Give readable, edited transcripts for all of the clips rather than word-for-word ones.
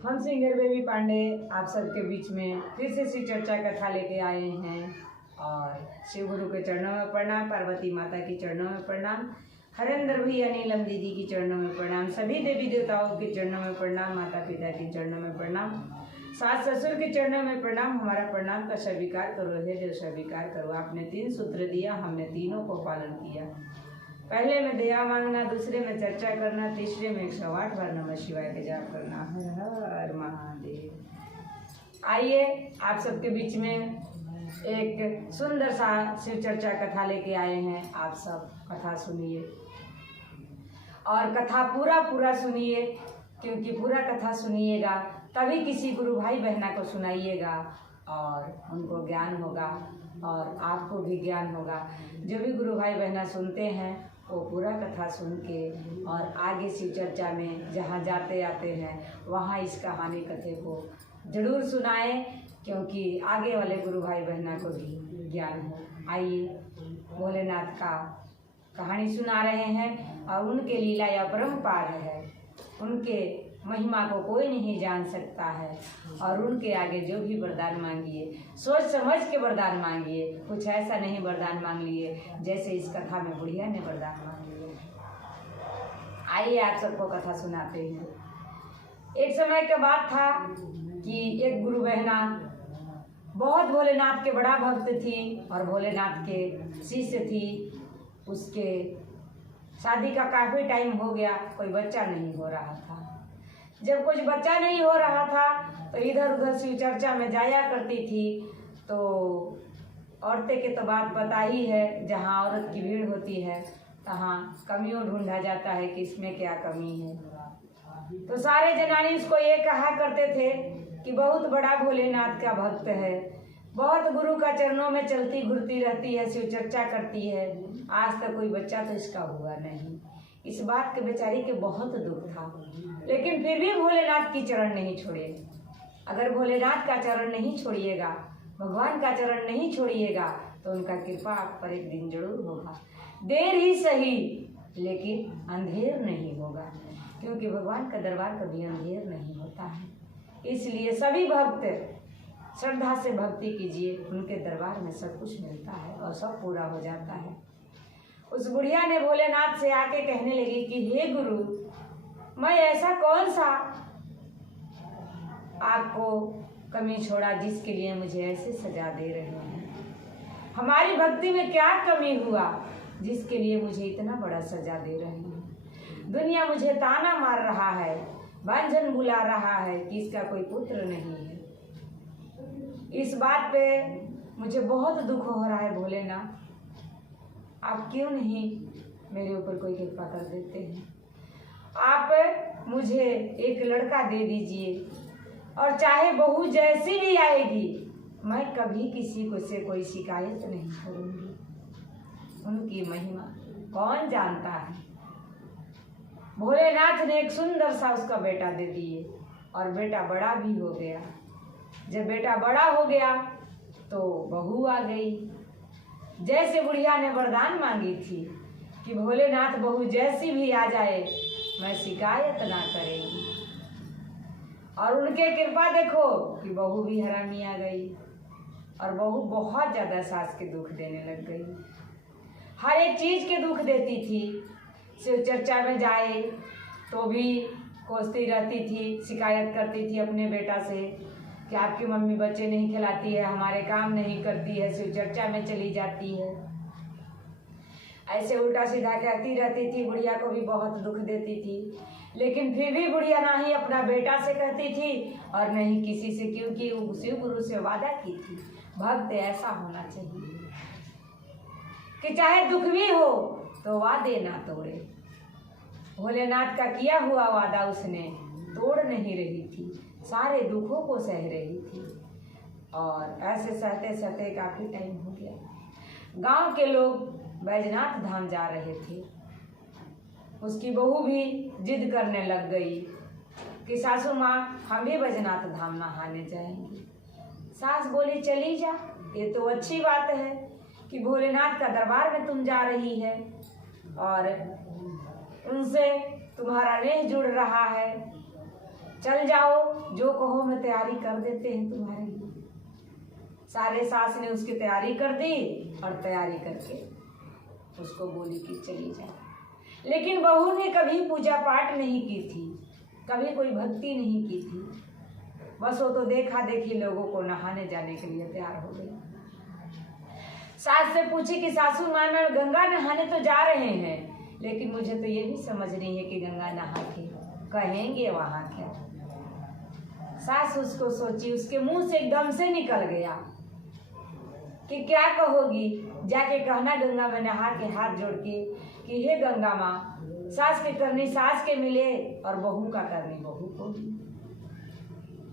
हम singer baby Pandey आप सबके बीच में फिर से शिव चर्चा कथा लेके आए हैं। और शिव गुरु के चरणों में प्रणाम, पार्वती माता की चरणों में प्रणाम, हरेंद्र भैया नीलम दीदी की चरणों में प्रणाम, सभी देवी देवताओं के चरणों में प्रणाम, माता पिता के चरणों में प्रणाम, सास ससुर के चरणों में प्रणाम। हमारा प्रणाम का स्वीकार करो, हे देव स्वीकार करो। आपने 3 सूत्र दिया, हमने तीनों को पालन किया। पहले में दया मांगना, दूसरे में चर्चा करना, तीसरे में 108 बार नमः शिवाय के जाप करना। हर हर महादेव। आइए आप सबके बीच में एक सुंदर सा शिव चर्चा कथा लेके आए हैं। आप सब कथा सुनिए और कथा पूरा सुनिए, क्योंकि पूरा कथा सुनिएगा तभी किसी गुरु भाई बहना को सुनाइएगा और उनको ज्ञान होगा और आपको भी ज्ञान होगा। जो भी गुरु भाई बहना सुनते हैं वो पूरा कथा सुन के और आगे शिव चर्चा में जहाँ जाते आते हैं वहाँ इस कहानी कथे को जरूर सुनाएं, क्योंकि आगे वाले गुरु भाई बहना को भी ज्ञान हो। आइए भोलेनाथ का कहानी सुना रहे हैं और उनके लीला अपरंपार है। उनके महिमा को कोई नहीं जान सकता है और उनके आगे जो भी वरदान मांगिए सोच समझ के वरदान मांगिए। कुछ ऐसा नहीं वरदान मांग लिए जैसे इस कथा में बुढ़िया ने वरदान मांग लिए। आइए आप सबको कथा सुनाते हैं। एक समय का बात था कि एक गुरु बहना बहुत भोलेनाथ के बड़ा भक्त थी और भोलेनाथ के शिष्य थी। उसके शादी का काफ़ी टाइम हो गया, कोई बच्चा नहीं हो रहा था। जब कुछ बच्चा नहीं हो रहा था तो इधर उधर शिव चर्चा में जाया करती थी। तो औरतें की तो बात पता ही है, जहाँ औरत की भीड़ होती है तहाँ कमियों ढूंढा जाता है कि इसमें क्या कमी है। तो सारे जनानी उसको ये कहा करते थे कि बहुत बड़ा भोलेनाथ का भक्त है, बहुत गुरु का चरणों में चलती घुरती रहती है, शिव चर्चा करती है, आज तक कोई बच्चा तो इसका हुआ नहीं। इस बात के बेचारी के बहुत दुख था, लेकिन फिर भी भोलेनाथ की चरण नहीं छोड़े। अगर भोलेनाथ का चरण नहीं छोड़िएगा, भगवान का चरण नहीं छोड़िएगा तो उनका कृपा आप पर एक दिन जरूर होगा। देर ही सही लेकिन अंधेर नहीं होगा, क्योंकि भगवान का दरबार कभी अंधेर नहीं होता है। इसलिए सभी भक्त श्रद्धा से भक्ति कीजिए, उनके दरबार में सब कुछ मिलता है और सब पूरा हो जाता है। उस बुढ़िया ने भोलेनाथ से आके कहने लगी कि हे गुरु, मैं ऐसा कौन सा आपको कमी छोड़ा जिसके लिए मुझे ऐसे सजा दे रहे हैं? हमारी भक्ति में क्या कमी हुआ जिसके लिए मुझे इतना बड़ा सजा दे रहे हैं? दुनिया मुझे ताना मार रहा है, बांझन बुला रहा है कि इसका कोई पुत्र नहीं है। इस बात पे मुझे बहुत दुख हो रहा है भोलेनाथ, आप क्यों नहीं मेरे ऊपर कोई कृपा कर देते हैं? आप मुझे एक लड़का दे दीजिए और चाहे बहू जैसी भी आएगी मैं कभी किसी को से कोई शिकायत नहीं करूँगी। उनकी महिमा कौन जानता है। भोलेनाथ ने एक सुंदर सा उसका बेटा दे दिए और बेटा बड़ा भी हो गया। जब बेटा बड़ा हो गया तो बहू आ गई। जैसे बुढ़िया ने वरदान मांगी थी कि भोलेनाथ बहू जैसी भी आ जाए मैं शिकायत ना करेगी, और उनके कृपा देखो कि बहू भी हरामी आ गई और बहू बहुत ज़्यादा सास के दुख देने लग गई। हर एक चीज़ के दुख देती थी। शिव चर्चा में जाए तो भी कोसती रहती थी, शिकायत करती थी अपने बेटा से कि आपकी मम्मी बच्चे नहीं खिलाती है, हमारे काम नहीं करती है, शिव चर्चा में चली जाती है। ऐसे उल्टा सीधा कहती रहती थी, बुढ़िया को भी बहुत दुख देती थी। लेकिन फिर भी बुढ़िया ना ही अपना बेटा से कहती थी और न ही किसी से, क्योंकि वो शिव गुरु से वादा की थी। भक्त ऐसा होना चाहिए कि चाहे दुख भी हो तो वादे ना तोड़े। भोलेनाथ का किया हुआ वादा उसने तोड़ नहीं रही थी, सारे दुखों को सह रही थी। और ऐसे सहते सहते काफ़ी टाइम हो गया। गांव के लोग बैजनाथ धाम जा रहे थे। उसकी बहू भी जिद करने लग गई कि सासू माँ हम भी बैजनाथ धाम नहाने जाएंगे। सास बोली चली जा, ये तो अच्छी बात है कि भोलेनाथ का दरबार में तुम जा रही है और उनसे तुम्हारा नेह जुड़ रहा है। चल जाओ, जो कहो मैं तैयारी कर देते हैं तुम्हारे लिए। सारे सास ने उसकी तैयारी कर दी और तैयारी करके उसको बोली कि चली जा। लेकिन बहू ने कभी पूजा पाठ नहीं की थी, कभी कोई भक्ति नहीं की थी। बस वो तो देखा देखी लोगों को नहाने जाने के लिए तैयार हो गई। सास से पूछी कि सासू माँ, मैं गंगा नहाने तो जा रहे हैं, लेकिन मुझे तो ये भी समझ नहीं है कि गंगा नहा के कहेंगे वहाँ क्या। सास उसको सोची, उसके मुंह से एकदम से निकल गया कि क्या कहोगी। जाके कहना गंगा में नहा के हाथ जोड़ के कि हे गंगा माँ, सास के करनी सास के मिले और बहू का करनी बहू को।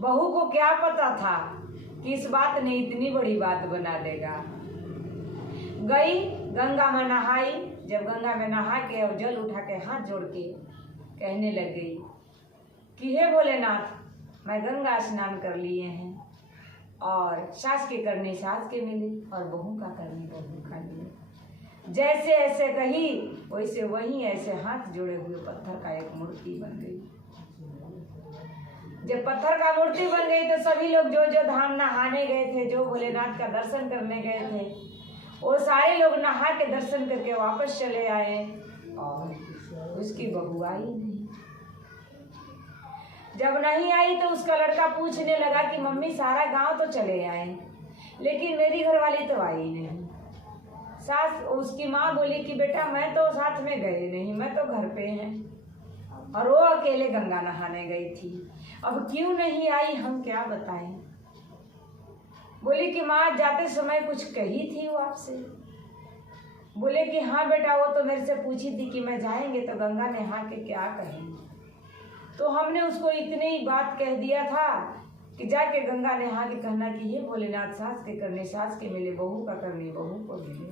बहू को क्या पता था कि इस बात ने इतनी बड़ी बात बना देगा। गई गंगा में नहाई। जब गंगा में नहा के और जल उठा के हाथ जोड़ के कहने लग गई कि हे भोलेनाथ, मैं गंगा स्नान कर लिए हैं और सास के करनी सास के मिले और बहू का करनी बहू का मिले। जैसे ऐसे कही वैसे वही ऐसे हाथ जोड़े हुए पत्थर का एक मूर्ति बन गई। जब पत्थर का मूर्ति बन गई तो सभी लोग जो जो धाम नहाने गए थे, जो भोलेनाथ का दर्शन करने गए थे, वो सारे लोग नहा के दर्शन करके वापस चले आए और उसकी बहू आई नहीं। जब नहीं आई तो उसका लड़का पूछने लगा कि मम्मी, सारा गांव तो चले आए लेकिन मेरी घरवाली तो आई नहीं। सास उसकी माँ बोली कि बेटा, मैं तो साथ में गए नहीं, मैं तो घर पे हैं और वो अकेले गंगा नहाने गई थी। अब क्यों नहीं आई हम क्या बताएं। बोली कि माँ, जाते समय कुछ कही थी वो आपसे? बोले कि हाँ बेटा, वो तो मेरे से पूछी थी कि मैं जाएंगे तो गंगा नहा के क्या कहेंगे। तो हमने उसको इतनी ही बात कह दिया था कि जाके गंगा नहा के कहना कि ये भोलेनाथ, सास के करने सास के मिले, बहू का करने बहू को मिले।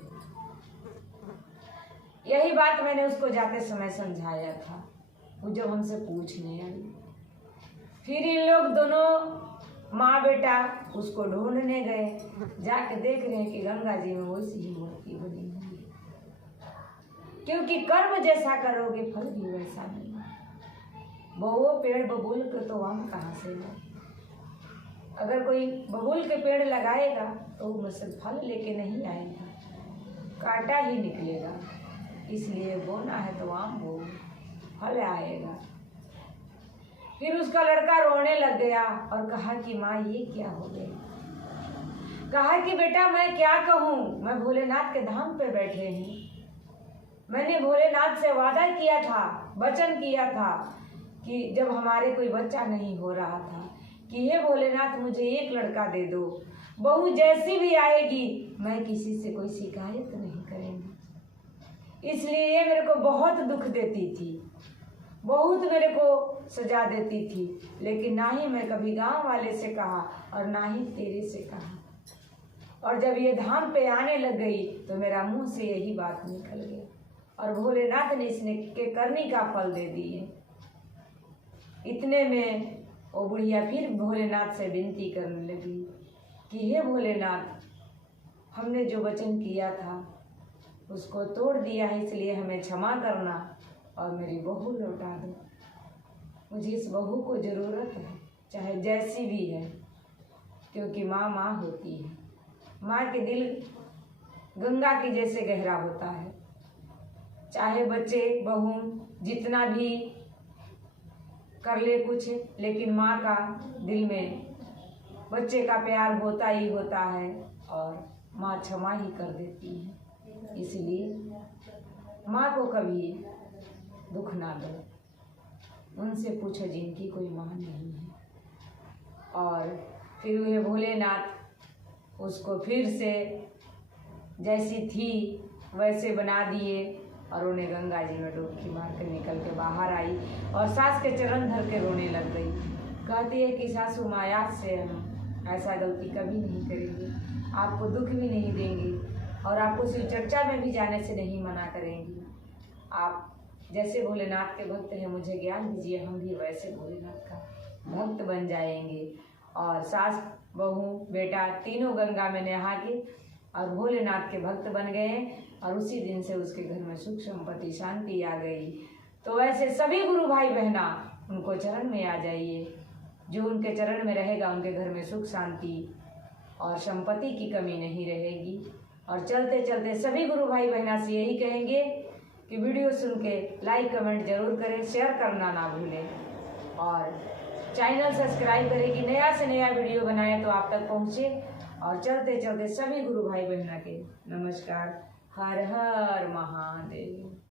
यही बात मैंने उसको जाते समय समझाया था। वो जब हमसे पूछने आई, फिर इन लोग दोनों माँ बेटा उसको ढूंढने गए। जाके देख रहे हैं कि गंगा जी में वैसी ही मूर्ति बनी हुई है, क्योंकि कर्म जैसा करोगे फल भी वैसा मिलेगा। बहुओं पेड़ बबूल के तो आम कहाँ से है। अगर कोई बबूल के पेड़ लगाएगा तो उसमें से फल लेके नहीं आएगा, कांटा ही निकलेगा। इसलिए बोना है तो आम बो, फल आएगा। फिर उसका लड़का रोने लग गया और कहा कि माँ, ये क्या हो गया। कहा कि बेटा, मैं क्या कहूँ, मैं भोलेनाथ के धाम पे बैठे हैं। मैंने भोलेनाथ से वादा किया था, वचन किया था कि जब हमारे कोई बच्चा नहीं हो रहा था कि हे भोलेनाथ, मुझे एक लड़का दे दो, बहू जैसी भी आएगी मैं किसी से कोई शिकायत नहीं करेंगी। इसलिए ये मेरे को बहुत दुख देती थी, बहुत मेरे को सजा देती थी, लेकिन ना ही मैं कभी गांव वाले से कहा और ना ही तेरे से कहा। और जब ये धाम पे आने लग गई तो मेरा मुंह से यही बात निकल गई और भोलेनाथ ने इसने के करनी का फल दे दिए। इतने में वो बुढ़िया फिर भोलेनाथ से विनती करने लगी कि हे भोलेनाथ, हमने जो वचन किया था उसको तोड़ दिया है, इसलिए हमें क्षमा करना और मेरी बहू लौटा दो। मुझे इस बहू को ज़रूरत है, चाहे जैसी भी है, क्योंकि माँ माँ होती है। माँ के दिल गंगा के जैसे गहरा होता है। चाहे बच्चे बहू जितना भी कर ले कुछ, लेकिन माँ का दिल में बच्चे का प्यार होता ही होता है और माँ क्षमा ही कर देती है। इसलिए माँ को कभी दुख ना दो, उनसे पूछो जिनकी कोई माँ नहीं है। और फिर वे भोलेनाथ उसको फिर से जैसी थी वैसे बना दिए और उन्हें गंगा जी में डुबकी मार कर निकल के बाहर आई और सास के चरण धर के रोने लग गई। कहती है कि सासू माँ, आज से हम ऐसा गलती कभी नहीं करेंगे, आपको दुख भी नहीं देंगे और आपको शिव चर्चा में भी जाने से नहीं मना करेंगी। आप जैसे भोलेनाथ के भक्त हैं, मुझे ज्ञान दीजिए, हम भी वैसे भोलेनाथ का भक्त बन जाएंगे। और सास बहू बेटा तीनों गंगा में नहा के और भोलेनाथ के भक्त बन गए और उसी दिन से उसके घर में सुख संपत्ति शांति आ गई। तो वैसे सभी गुरु भाई बहना उनको चरण में आ जाइए जो उनके चरण में रहेगा उनके घर में सुख शांति और संपत्ति की कमी नहीं रहेगी। और चलते चलते सभी गुरु भाई बहना से यही कहेंगे कि वीडियो सुन के लाइक कमेंट जरूर करें, शेयर करना ना भूलें और चैनल सब्सक्राइब करें कि नया से नया वीडियो बनाए तो आप तक पहुँचे। और चलते चलते सभी गुरु भाई बहना के नमस्कार। हर हर महादेव।